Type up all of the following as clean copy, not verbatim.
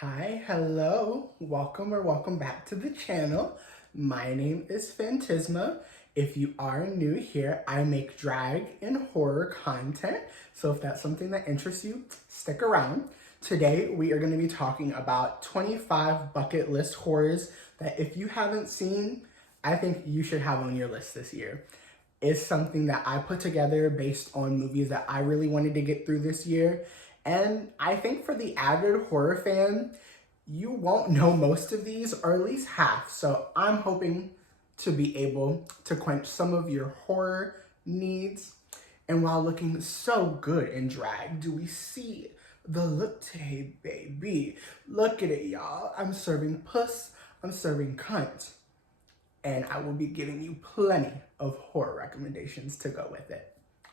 Hi, hello, welcome back to the channel. My name is Phantisma. If you are new here, I make drag and horror content. So if that's something that interests you, stick around. Today, we are going to be talking about 25 bucket list horrors that if you haven't seen, I think you should have on your list this year. It's something that I put together based on movies that I really wanted to get through this year. And I think for the avid horror fan, you won't know most of these, or at least half. So I'm hoping to be able to quench some of your horror needs. And while looking so good in drag, do we see the look today, baby? Look at it, y'all. I'm serving puss, I'm serving cunt. And I will be giving you plenty of horror recommendations to go with it.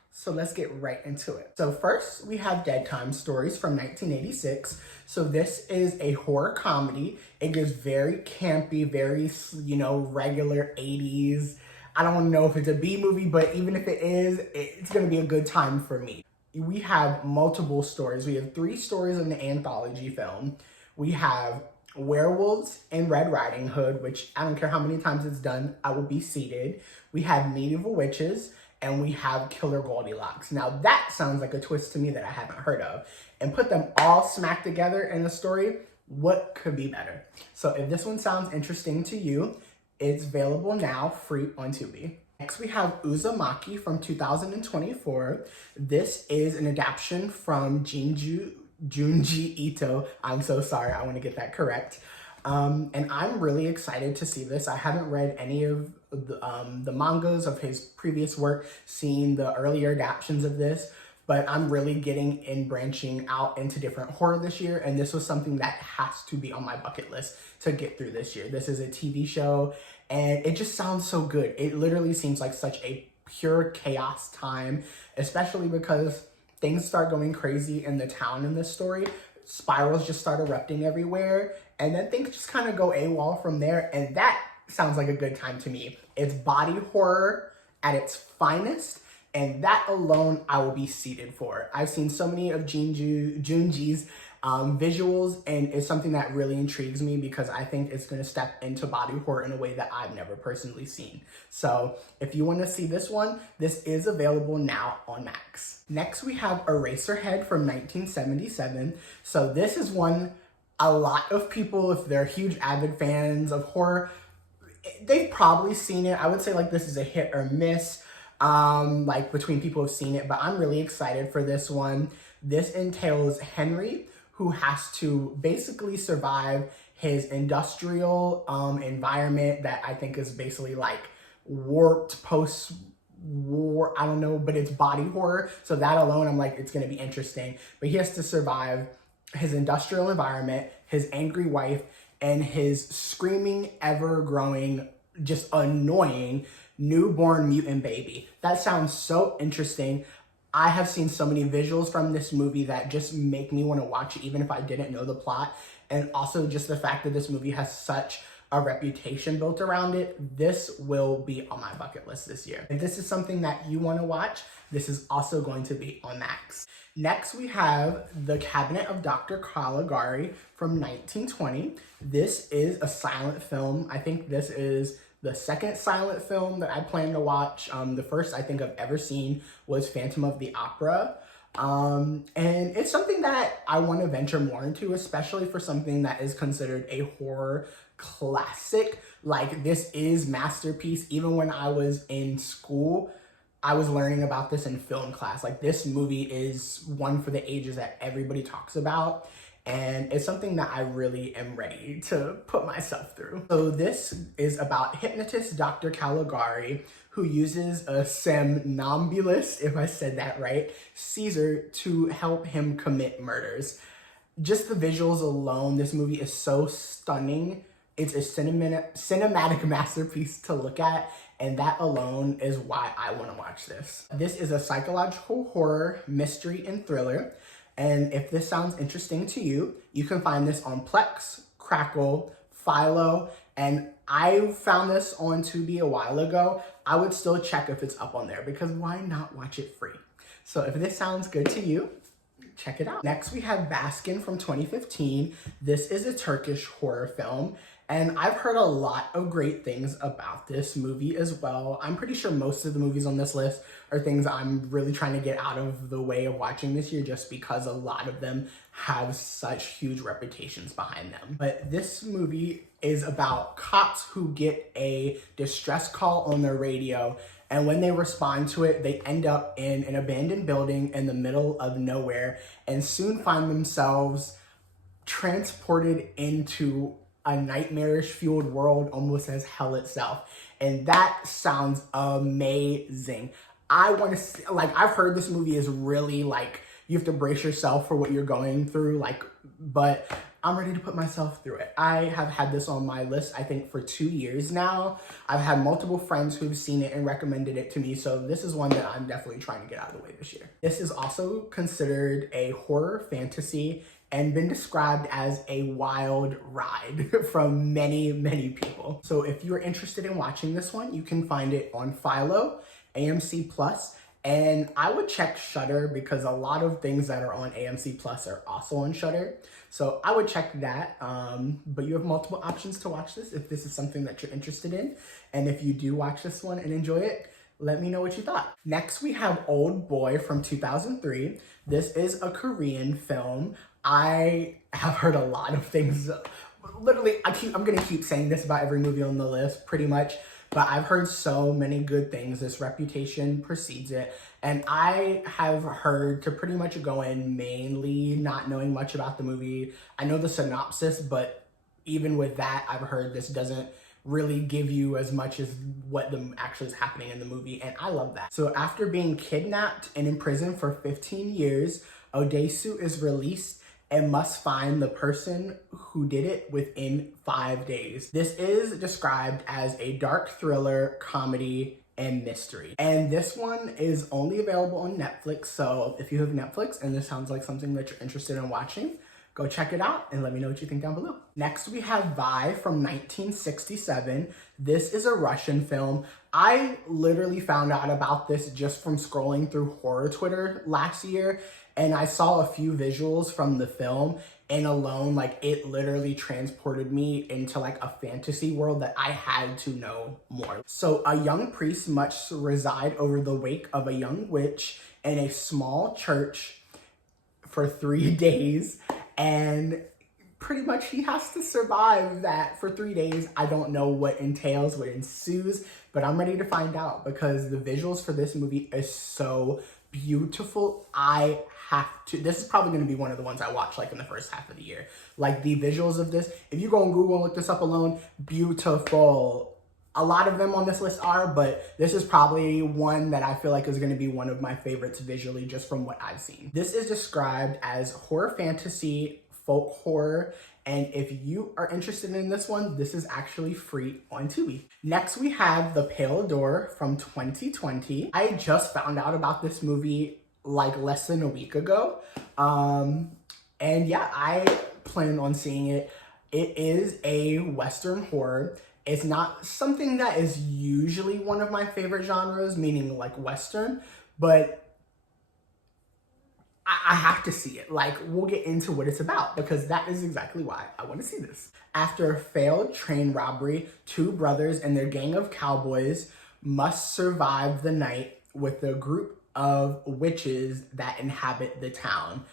So let's get right into it. So first, we have Deadtime Stories from 1986. So this is a horror comedy. It is very campy, very, regular 80s. I don't know if it's a B movie, but even if it is, it's gonna be a good time for me. We have multiple stories. We have 3 stories in the anthology film. We have Werewolves and Red Riding Hood, which I don't care how many times it's done, I will be seated. We have Medieval Witches, and we have Killer Goldilocks. Now that sounds like a twist to me that I haven't heard of. And put them all smack together in a story, what could be better? So if this one sounds interesting to you, it's available now, free on Tubi. Next we have Uzumaki from 2024. This is an adaptation from Junji Ito. I'm so sorry, I want to get that correct. And I'm really excited to see this. I haven't read any of the mangas of his previous work, seen the earlier adaptations of this, but I'm really getting and branching out into different horror this year, and this was something that has to be on my bucket list to get through this year. This is a TV show, and it just sounds so good. It literally seems like such a pure chaos time, especially because things start going crazy in the town in this story. Spirals just start erupting everywhere, and then things just kind of go AWOL from there, and that sounds like a good time to me. It's body horror at its finest, and that alone I will be seated for. I've seen so many of Junji's visuals, and it's something that really intrigues me because I think it's going to step into body horror in a way that I've never personally seen. So if you want to see this one, this is available now on Max. Next we have Eraserhead from 1977. So this is one a lot of people, if they're huge avid fans of horror, they've probably seen it. I would say like this is a hit or miss, like between people who've seen it, but I'm really excited for this one. This entails Henry, who has to basically survive his industrial environment that I think is basically like warped post-war, I don't know, but it's body horror. So that alone, I'm like, it's gonna be interesting. But he has to survive his industrial environment, his angry wife, and his screaming, ever-growing, just annoying newborn mutant baby. That sounds so interesting. I have seen so many visuals from this movie that just make me want to watch it even if I didn't know the plot. And also just the fact that this movie has such a reputation built around it, this will be on my bucket list this year. If this is something that you want to watch, this is also going to be on Max. Next, we have The Cabinet of Dr. Caligari from 1920. This is a silent film. I think this is the second silent film that I plan to watch. The first I think I've ever seen was Phantom of the Opera. And it's something that I want to venture more into, especially for something that is considered a horror classic. Like, this is masterpiece. Even when I was in school, I was learning about this in film class. Like, this movie is one for the ages that everybody talks about. And it's something that I really am ready to put myself through. So this is about hypnotist Dr. Caligari, who uses a somnambulist, if I said that right, Caesar, to help him commit murders. Just the visuals alone, this movie is so stunning. It's a cinematic masterpiece to look at, and that alone is why I want to watch this. This is a psychological horror, mystery, and thriller. And if this sounds interesting to you, you can find this on Plex, Crackle, Philo, and I found this on Tubi a while ago. I would still check if it's up on there because why not watch it free? So if this sounds good to you, check it out. Next, we have Baskin from 2015. This is a Turkish horror film, and I've heard a lot of great things about this movie as well. I'm pretty sure most of the movies on this list are things I'm really trying to get out of the way of watching this year, just because a lot of them have such huge reputations behind them. But this movie is about cops who get a distress call on their radio, and when they respond to it, they end up in an abandoned building in the middle of nowhere and soon find themselves transported into a nightmarish fueled world, almost as hell itself. And that sounds amazing. I want to see, like, I've heard this movie is really, like, you have to brace yourself for what you're going through, like, but I'm ready to put myself through it. I have had this on my list, I think, for 2 years now. I've had multiple friends who've seen it and recommended it to me, so this is one that I'm definitely trying to get out of the way this year. This is also considered a horror fantasy and been described as a wild ride from many, many people. So if you're interested in watching this one, you can find it on Philo, AMC Plus, and I would check Shudder because a lot of things that are on AMC Plus are also on Shudder. So I would check that, but you have multiple options to watch this if this is something that you're interested in. And if you do watch this one and enjoy it, let me know what you thought. Next, we have Oldboy from 2003. This is a Korean film. I have heard a lot of things. Literally, I'm gonna keep saying this about every movie on the list, pretty much. But I've heard so many good things. This reputation precedes it. And I have heard to pretty much go in mainly not knowing much about the movie. I know the synopsis, but even with that, I've heard this doesn't really give you as much as what actually is happening in the movie. And I love that. So after being kidnapped and imprisoned for 15 years, Odesu is released and must find the person who did it within 5 days. This is described as a dark thriller, comedy, and mystery. And this one is only available on Netflix, so if you have Netflix and this sounds like something that you're interested in watching, go check it out and let me know what you think down below. Next, we have Vi from 1967. This is a Russian film. I literally found out about this just from scrolling through horror Twitter last year, and I saw a few visuals from the film, and alone, like, it literally transported me into like a fantasy world that I had to know more. So a young priest must reside over the wake of a young witch in a small church for 3 days, and pretty much he has to survive that for 3 days. I don't know what entails, what ensues, but I'm ready to find out because the visuals for this movie is so beautiful. I have to, this is probably going to be one of the ones I watch like in the first half of the year. Like the visuals of this, if you go on Google and look this up alone, beautiful. A lot of them on this list are, but this is probably one that I feel like is going to be one of my favorites visually just from what I've seen. This is described as horror fantasy, folk horror, and if you are interested in this one, this is actually free on Tubi. Next, we have The Pale Door from 2020. I just found out about this movie like less than a week ago. And yeah, I plan on seeing it. It is a Western horror. It's not something that is usually one of my favorite genres, meaning like Western, but I have to see it. Like, we'll get into what it's about because that is exactly why I want to see this. After a failed train robbery, two brothers and their gang of cowboys must survive the night with a group of witches that inhabit the town.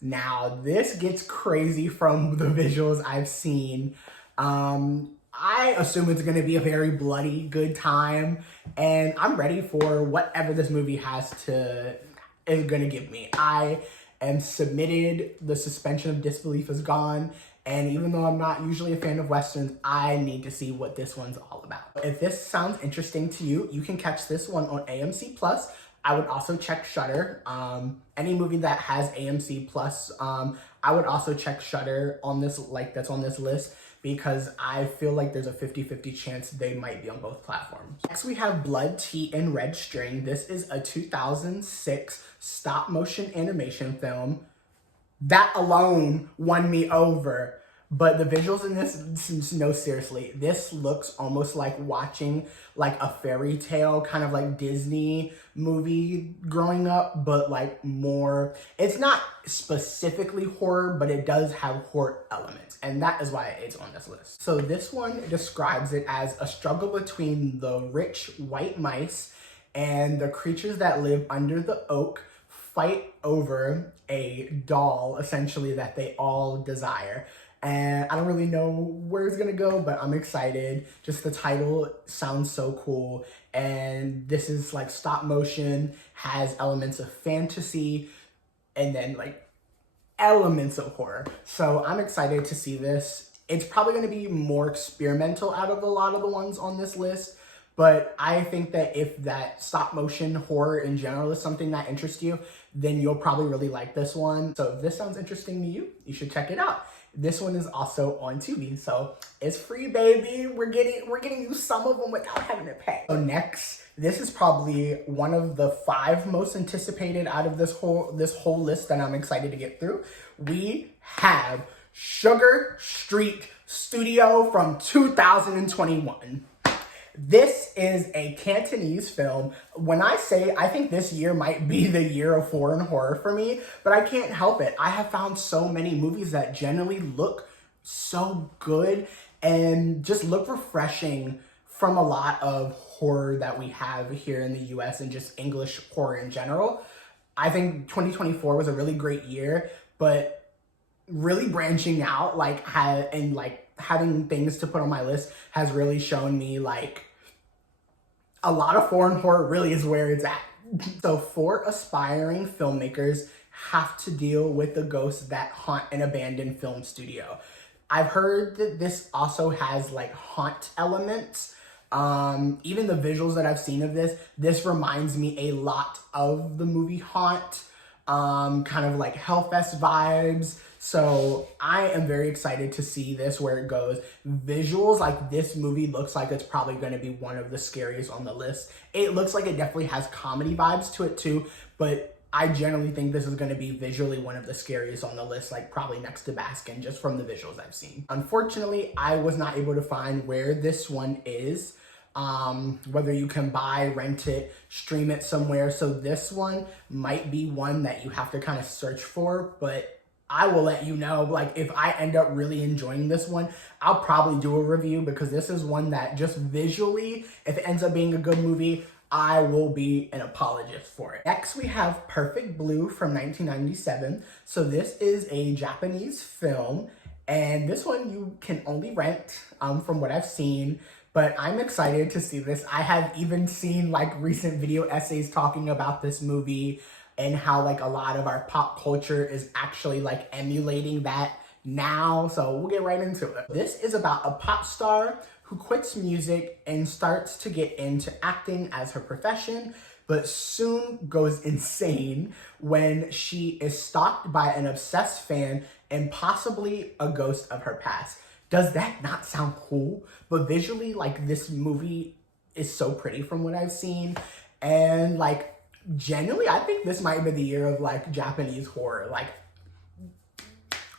Now, this gets crazy from the visuals I've seen. I assume it's going to be a very bloody good time, and I'm ready for whatever this movie is going to give me. I am submitted. The suspension of disbelief is gone. And even though I'm not usually a fan of Westerns, I need to see what this one's all about. If this sounds interesting to you, you can catch this one on AMC Plus. I would also check Shudder. Any movie that has AMC Plus, I would also check Shudder on this, like that's on this list, because I feel like there's a 50-50 chance they might be on both platforms. Next, we have Blood, Tea, and Red String. This is a 2006 stop motion animation film. That alone won me over. But the visuals in this, no, seriously, this looks almost like watching like a fairy tale, kind of like Disney movie growing up, but like more, it's not specifically horror, but it does have horror elements. And that is why it's on this list. So this one describes it as a struggle between the rich white mice and the creatures that live under the oak fight over a doll, essentially, that they all desire. And I don't really know where it's gonna go, but I'm excited. Just the title sounds so cool. And this is like stop motion, has elements of fantasy, and then like elements of horror. So I'm excited to see this. It's probably gonna be more experimental out of a lot of the ones on this list. But I think that if that stop motion horror in general is something that interests you, then you'll probably really like this one. So if this sounds interesting to you, you should check it out. This one is also on Tubi, so it's free, baby. We're getting you some of them without having to pay. So next, this is probably one of the 5 most anticipated out of this whole list that I'm excited to get through. We have Sugar Street Studio from 2021. This is a Cantonese film. When I say I think this year might be the year of foreign horror for me, but I can't help it. I have found so many movies that generally look so good and just look refreshing from a lot of horror that we have here in the US and just English horror in general. I think 2024 was a really great year, but really branching out having things to put on my list has really shown me like a lot of foreign horror really is where it's at. So 4 aspiring filmmakers have to deal with the ghosts that haunt an abandoned film studio. I've heard that this also has like haunt elements. Even the visuals that I've seen of this reminds me a lot of the movie Haunt, kind of like Hellfest vibes. So I am very excited to see this, where it goes. Visuals, like this movie looks like it's probably going to be one of the scariest on the list. It looks like it definitely has comedy vibes to it too, but I generally think this is going to be visually one of the scariest on the list, like probably next to Baskin, just from the visuals I've seen. Unfortunately, I was not able to find where this one is, whether you can buy, rent it, stream it somewhere. So this one might be one that you have to kind of search for, but I will let you know, like, if I end up really enjoying this one, I'll probably do a review, because this is one that just visually, if it ends up being a good movie, I will be an apologist for it. Next, we have Perfect Blue from 1997. So this is a Japanese film, and this one you can only rent, from what I've seen, but I'm excited to see this. I have even seen like recent video essays talking about this movie, and how like a lot of our pop culture is actually like emulating that now. So we'll get right into it. This is about a pop star who quits music and starts to get into acting as her profession, but soon goes insane when she is stalked by an obsessed fan and possibly a ghost of her past. Does that not sound cool? But visually, like, this movie is so pretty from what I've seen, and like, genuinely, I think this might be the year of like Japanese horror. Like,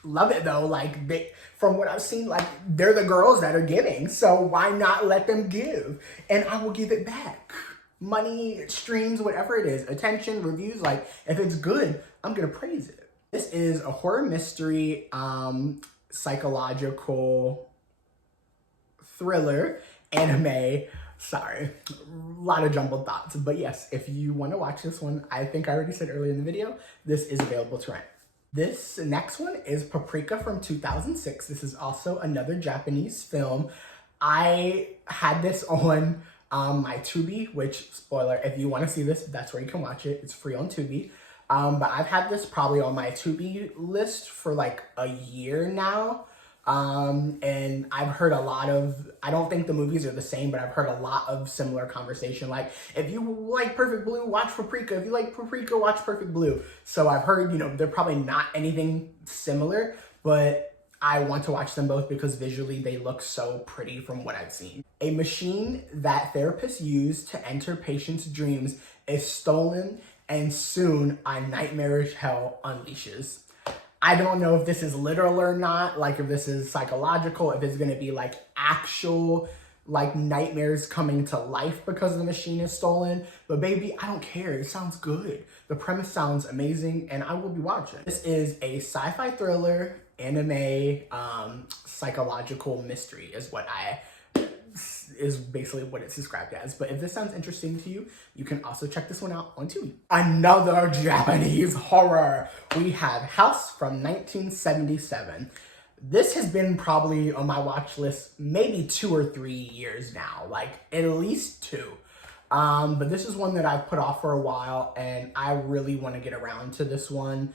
love it though. Like, from what I've seen, like, they're the girls that are giving, so why not let them give? And I will give it back. Money, streams, whatever it is, attention, reviews. Like, if it's good, I'm gonna praise it. This is a horror mystery, psychological thriller anime. Sorry, a lot of jumbled thoughts. But yes, if you want to watch this one, I think I already said earlier in the video, this is available to rent. This next one is Paprika from 2006. This is also another Japanese film. I had this on my Tubi, which, spoiler, if you want to see this, that's where you can watch it. It's free on Tubi. But I've had this probably on my Tubi list for like a year now. And I've heard a lot of, I don't think the movies are the same, but I've heard a lot of similar conversation. Like, if you like Perfect Blue, watch Paprika. If you like Paprika, watch Perfect Blue. So I've heard, you know, they're probably not anything similar, but I want to watch them both because visually they look so pretty from what I've seen. A machine that therapists use to enter patients' dreams is stolen, and soon a nightmarish hell unleashes. I don't know if this is literal or not, like if this is psychological, if it's gonna be like actual like nightmares coming to life because the machine is stolen. But baby, I don't care. It sounds good. The premise sounds amazing and I will be watching. This is a sci-fi thriller, anime, psychological mystery is basically what it's described as. But if this sounds interesting to you, you can also check this one out on Tubi. Another Japanese horror. We have House from 1977. This has been probably on my watch list maybe 2 or 3 years now, like at least 2. But this is one that I've put off for a while and I really want to get around to this one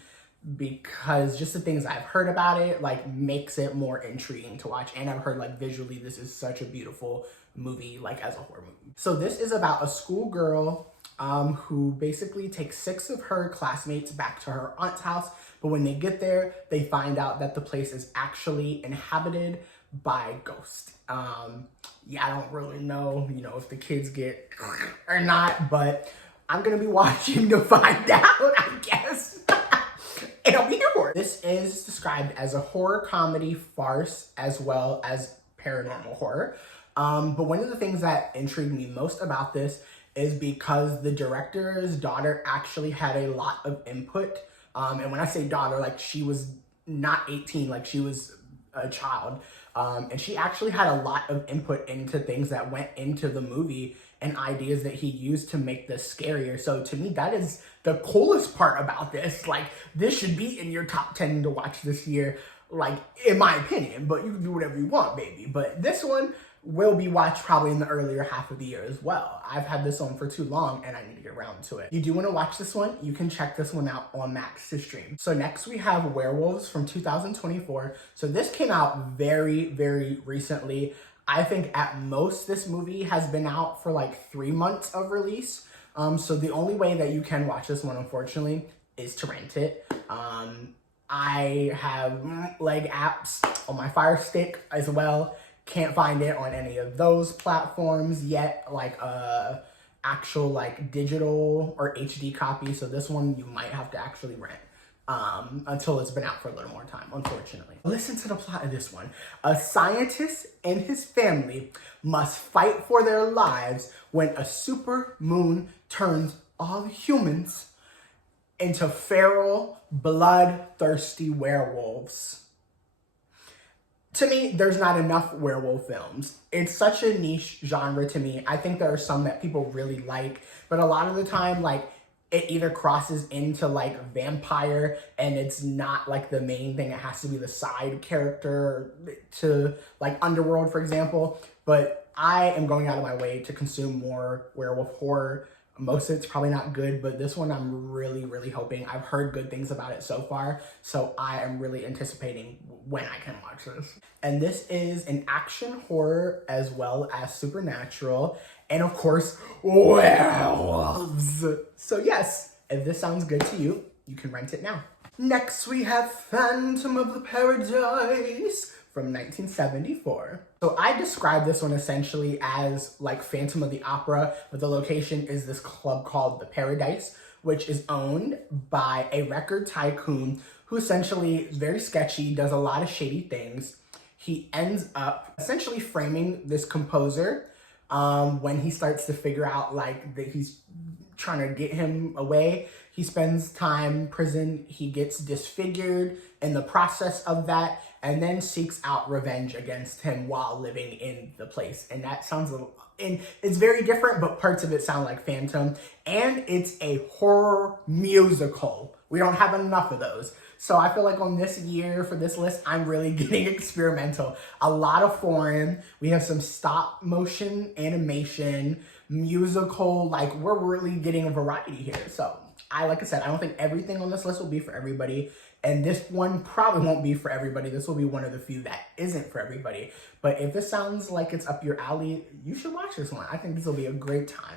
because just the things I've heard about it like makes it more intriguing to watch. And I've heard like visually this is such a beautiful movie, like as a horror movie. So this is about a schoolgirl who basically takes 6 of her classmates back to her aunt's house. But when they get there, they find out that the place is actually inhabited by ghosts. Yeah, I don't really know, if the kids get or not, but I'm gonna be watching to find out, I guess. And I'll be here for it. This is described as a horror comedy farce as well as paranormal horror. But one of the things that intrigued me most about this is because the director's daughter actually had a lot of input. And when I say daughter, like she was not 18, like she was a child. And she actually had a lot of input into things that went into the movie and ideas that he used to make this scarier. So to me, that is the coolest part about this. Like, this should be in your top 10 to watch this year, like, in my opinion. But you can do whatever you want, baby. But this one will be watched probably in the earlier half of the year as well. I've had this on for too long and I need to get around to it. You do want to watch this one, you can check this one out on Max to stream. So next we have Werewolves from 2024. So this came out very, very recently. I think at most this movie has been out for like 3 months of release. So the only way that you can watch this one, unfortunately, is to rent it. I have leg apps on my Fire Stick as well. Can't find it on any of those platforms yet, like actual like digital or HD copy. So this one you might have to actually rent until it's been out for a little more time, unfortunately. Listen to the plot of this one. A scientist and his family must fight for their lives when a super moon turns all humans into feral, bloodthirsty werewolves. To me, there's not enough werewolf films. It's such a niche genre to me. I think there are some that people really like, but a lot of the time, like, it either crosses into, like, vampire, and it's not, like, the main thing. It has to be the side character to, like, Underworld, for example. But I am going out of my way to consume more werewolf horror. Most of it's probably not good, but this one I'm really, really hoping. I've heard good things about it so far, so I am really anticipating when I can watch this. And this is an action horror as well as supernatural, and of course, werewolves. So yes, if this sounds good to you, you can rent it now. Next we have Phantom of the Paradise from 1974. So I describe this one essentially as like Phantom of the Opera, but the location is this club called the Paradise, which is owned by a record tycoon who essentially is very sketchy, does a lot of shady things. He ends up essentially framing this composer when he starts to figure out like that he's trying to get him away. He spends time in prison, he gets disfigured in the process of that, and then seeks out revenge against him while living in the place. And that sounds a little, and it's very different, but parts of it sound like Phantom. And it's a horror musical. We don't have enough of those. So I feel like on this year, for this list, I'm really getting experimental. A lot of foreign. We have some stop motion, animation, musical. Like, we're really getting a variety here. So like I said, I don't think everything on this list will be for everybody. And this one probably won't be for everybody. This will be one of the few that isn't for everybody. But if this sounds like it's up your alley, you should watch this one. I think this will be a great time.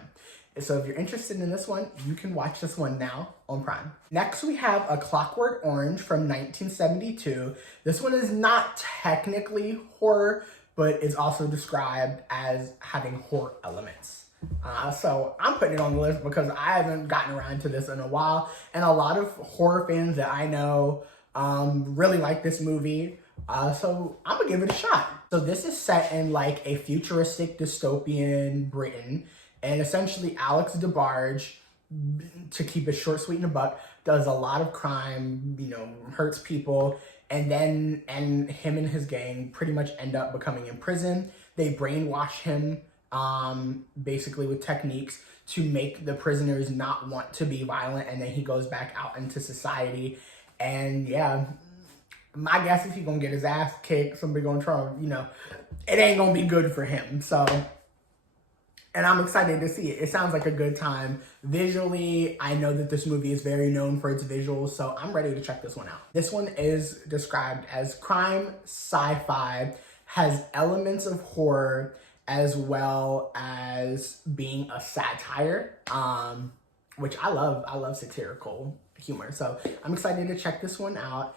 So if you're interested in this one, you can watch this one now on Prime. Next, we have A Clockwork Orange from 1972. This one is not technically horror, but it's also described as having horror elements. So I'm putting it on the list because I haven't gotten around to this in a while. And a lot of horror fans that I know Really like this movie. So I'm gonna give it a shot. So this is set in like a futuristic dystopian Britain, and essentially Alex DeBarge, to keep it short, sweet, and a buck, does a lot of crime, you know, hurts people, and him and his gang pretty much end up becoming in prison. They brainwash him, basically with techniques to make the prisoners not want to be violent, and then he goes back out into society. And yeah, my guess is he's gonna get his ass kicked. Somebody gonna try, you know, it ain't gonna be good for him. So, and I'm excited to see it. It sounds like a good time. Visually, I know that this movie is very known for its visuals, so I'm ready to check this one out. This one is described as crime, sci-fi, has elements of horror, as well as being a satire, which I love. I love satirical humor. So I'm excited to check this one out.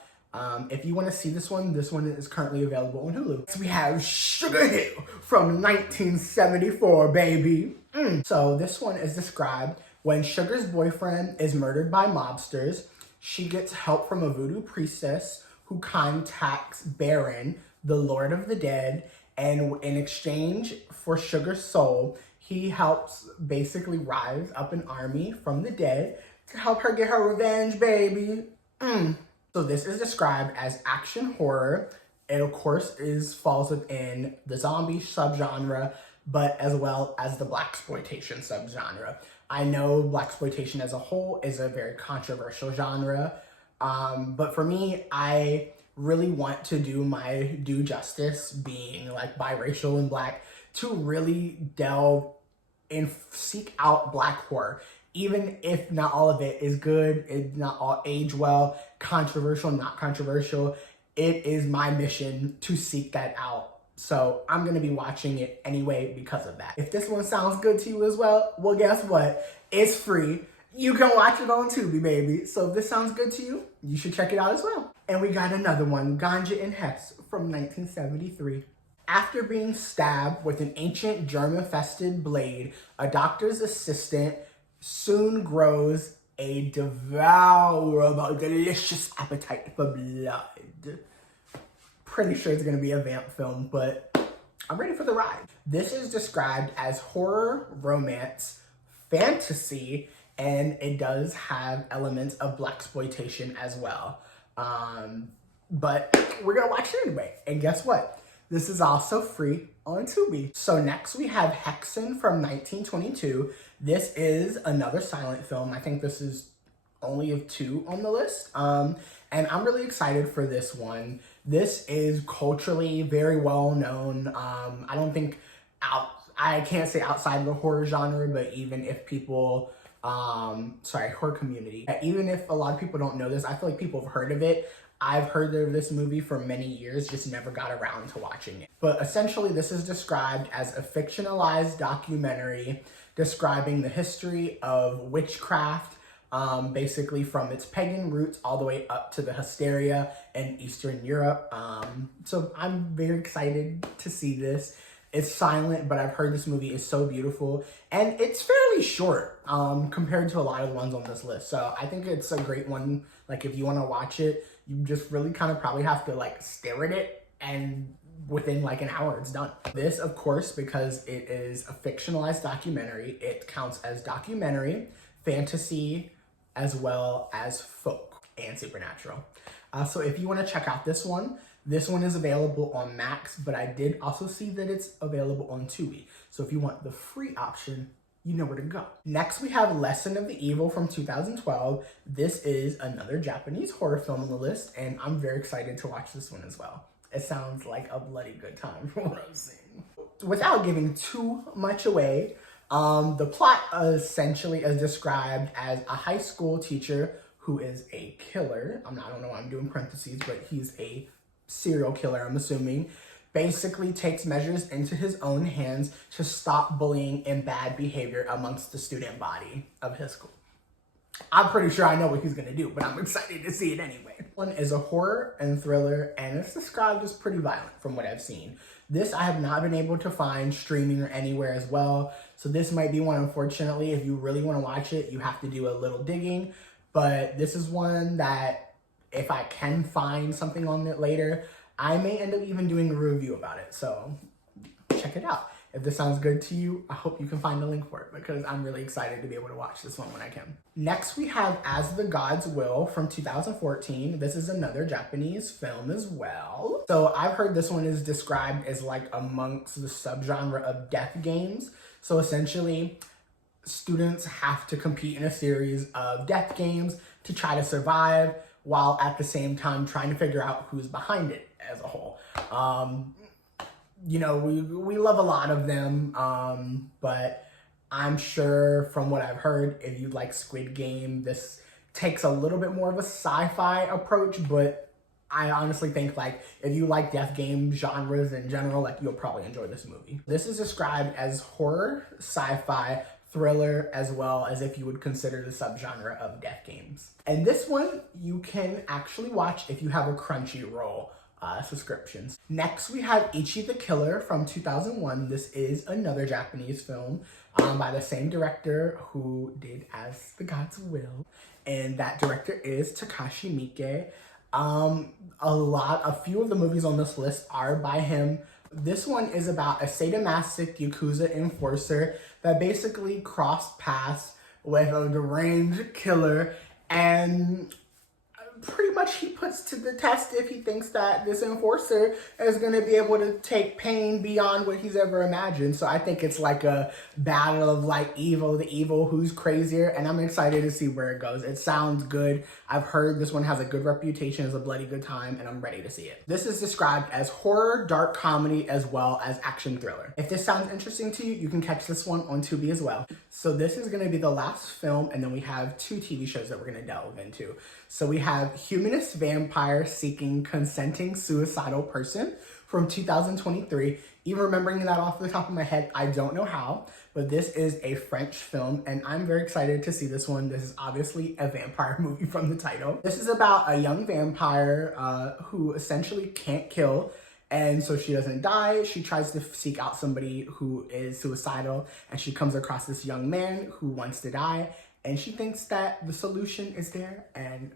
If you want to see this one is currently available on Hulu. So we have Sugar Hill from 1974, baby. So this one is described when Sugar's boyfriend is murdered by mobsters. She gets help from a voodoo priestess who contacts Baron, the Lord of the Dead, and in exchange for Sugar's soul, he helps basically rise up an army from the dead to help her get her revenge, baby. So this is described as action horror. It, of course, falls within the zombie subgenre, but as well as the blaxploitation subgenre. I know blaxploitation as a whole is a very controversial genre, but for me, I really want to do my due justice, being like biracial and Black, to really delve and seek out Black horror. Even if not all of it is good, it not all age well, controversial, not controversial, it is my mission to seek that out. So I'm gonna be watching it anyway because of that. If this one sounds good to you as well, guess what? It's free. You can watch it on Tubi, baby. So if this sounds good to you, you should check it out as well. And we got another one, Ganja and Hess from 1973. After being stabbed with an ancient germ-infested blade, a doctor's assistant soon grows a devourable, delicious appetite for blood. Pretty sure it's gonna be a vamp film, but I'm ready for the ride. This is described as horror, romance, fantasy, and it does have elements of blaxploitation as well. But we're gonna watch it anyway. And guess what? This is also free on Tubi. So next we have Häxan from 1922. This is another silent film. I think this is only of 2 on the list. And I'm really excited for this one. This is culturally very well known. I don't think I can't say outside the horror genre, but even if people, horror community, even if a lot of people don't know this, I feel like people have heard of it. I've heard of this movie for many years, just never got around to watching it. But essentially, this is described as a fictionalized documentary describing the history of witchcraft, basically from its pagan roots all the way up to the hysteria in Eastern Europe. So I'm very excited to see this. It's silent, but I've heard this movie is so beautiful, and it's fairly short compared to a lot of the ones on this list. So I think it's a great one. Like, if you want to watch it, you just really kind of probably have to like stare at it, and within like an hour it's done. This, of course, because it is a fictionalized documentary, it counts as documentary, fantasy, as well as folk and supernatural. So if you want to check out this one is available on Max, but I did also see that it's available on Tubi. So if you want the free option, you know where to go. Next, we have Lesson of the Evil from 2012. This is another Japanese horror film on the list, and I'm very excited to watch this one as well. It sounds like a bloody good time from what I'm seeing. Without giving too much away, the plot essentially is described as a high school teacher who is a killer. I don't know why I'm doing parentheses, but he's a serial killer, I'm assuming. Basically takes measures into his own hands to stop bullying and bad behavior amongst the student body of his school. I'm pretty sure I know what he's gonna do, but I'm excited to see it anyway. One is a horror and thriller, and it's described as pretty violent from what I've seen. This I have not been able to find streaming or anywhere as well, so this might be one, unfortunately, if you really want to watch it, you have to do a little digging, but this is one that if I can find something on it later, I may end up even doing a review about it. So check it out. If this sounds good to you, I hope you can find a link for it because I'm really excited to be able to watch this one when I can. Next, we have As the Gods Will from 2014. This is another Japanese film as well. So I've heard this one is described as like amongst the subgenre of death games. So essentially, students have to compete in a series of death games to try to survive while at the same time trying to figure out who's behind it as a whole. You know, we love a lot of them, but I'm sure from what I've heard, if you like Squid Game, this takes a little bit more of a sci-fi approach, but I honestly think like if you like death game genres in general, like you'll probably enjoy this movie. This is described as horror, sci-fi, thriller, as well as if you would consider the subgenre of death games. And this one you can actually watch if you have a Crunchyroll subscriptions. Next, we have Ichi the Killer from 2001. This is another Japanese film by the same director who did As the Gods Will, and that director is Takashi Miike. A few of the movies on this list are by him. This one is about a sadomasochistic Yakuza enforcer that basically crossed paths with a deranged killer, and pretty much he puts to the test if he thinks that this enforcer is going to be able to take pain beyond what he's ever imagined. So I think it's like a battle of like the evil, who's crazier, and I'm excited to see where it goes. It sounds good. I've heard this one has a good reputation as a bloody good time, and I'm ready to see it. This is described as horror, dark comedy, as well as action thriller. If this sounds interesting to you, you can catch this one on Tubi as well. So this is going to be the last film, and then we have 2 TV shows that we're going to delve into. So we have Humanist Vampire Seeking Consenting Suicidal Person from 2023. Even remembering that off the top of my head, I don't know how, but this is a French film, and I'm very excited to see this one. This is obviously a vampire movie from the title. This is about a young vampire who essentially can't kill, and so she doesn't die. She tries to seek out somebody who is suicidal, and she comes across this young man who wants to die, and she thinks that the solution is there, and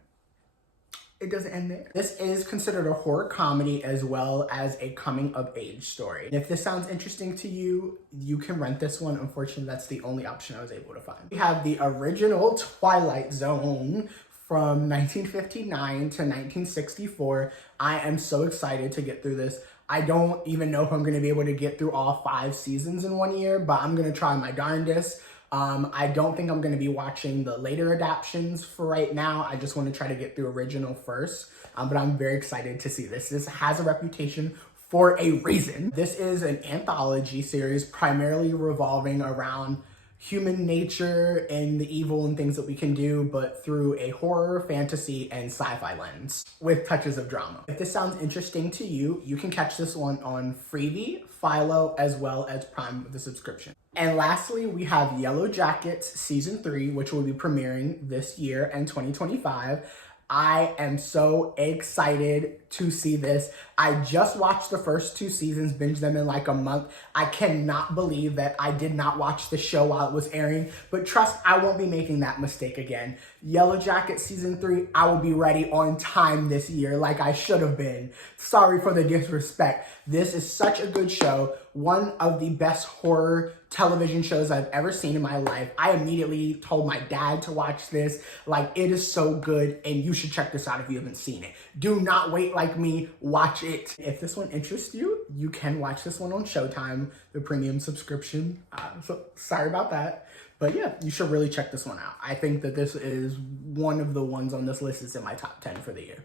it doesn't end there. This is considered a horror comedy as well as a coming of age story. And if this sounds interesting to you, you can rent this one. Unfortunately, that's the only option I was able to find. We have the original Twilight Zone from 1959 to 1964. I am so excited to get through this. I don't even know if I'm gonna be able to get through all 5 seasons in 1 year, but I'm gonna try my darndest. I don't think I'm going to be watching the later adaptions for right now. I just want to try to get through original first, but I'm very excited to see this. This has a reputation for a reason. This is an anthology series primarily revolving around human nature and the evil and things that we can do, but through a horror, fantasy, and sci-fi lens with touches of drama. If this sounds interesting to you, you can catch this one on Freevee, Philo, as well as Prime with a subscription. And lastly, we have Yellowjackets Season 3, which will be premiering this year in 2025. I am so excited to see this. I just watched the first 2 seasons, binged them in like a month. I cannot believe that I did not watch the show while it was airing, but trust, I won't be making that mistake again. Yellowjackets Season 3, I will be ready on time this year like I should have been. Sorry for the disrespect. This is such a good show. One of the best horror television shows I've ever seen in my life. I immediately told my dad to watch this. Like, it is so good, and you should check this out if you haven't seen it. Do not wait like me, watch it. If this one interests you, you can watch this one on Showtime, the premium subscription. So sorry about that. But yeah, you should really check this one out. I think that this is one of the ones on this list that's in my top 10 for the year.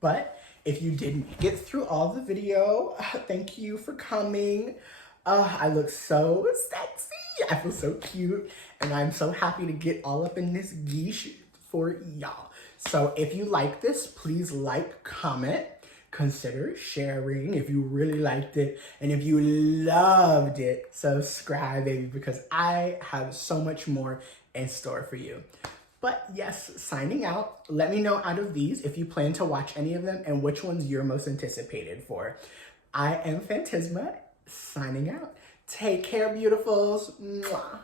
But if you didn't get through all the video, thank you for coming. I look so sexy. I feel so cute. And I'm so happy to get all up in this geesh for y'all. So if you like this, please like, comment, consider sharing if you really liked it. And if you loved it, subscribe, baby, because I have so much more in store for you. But yes, signing out. Let me know out of these if you plan to watch any of them and which ones you're most anticipated for. I am Phantasma, signing out. Take care, beautifuls. Mwah.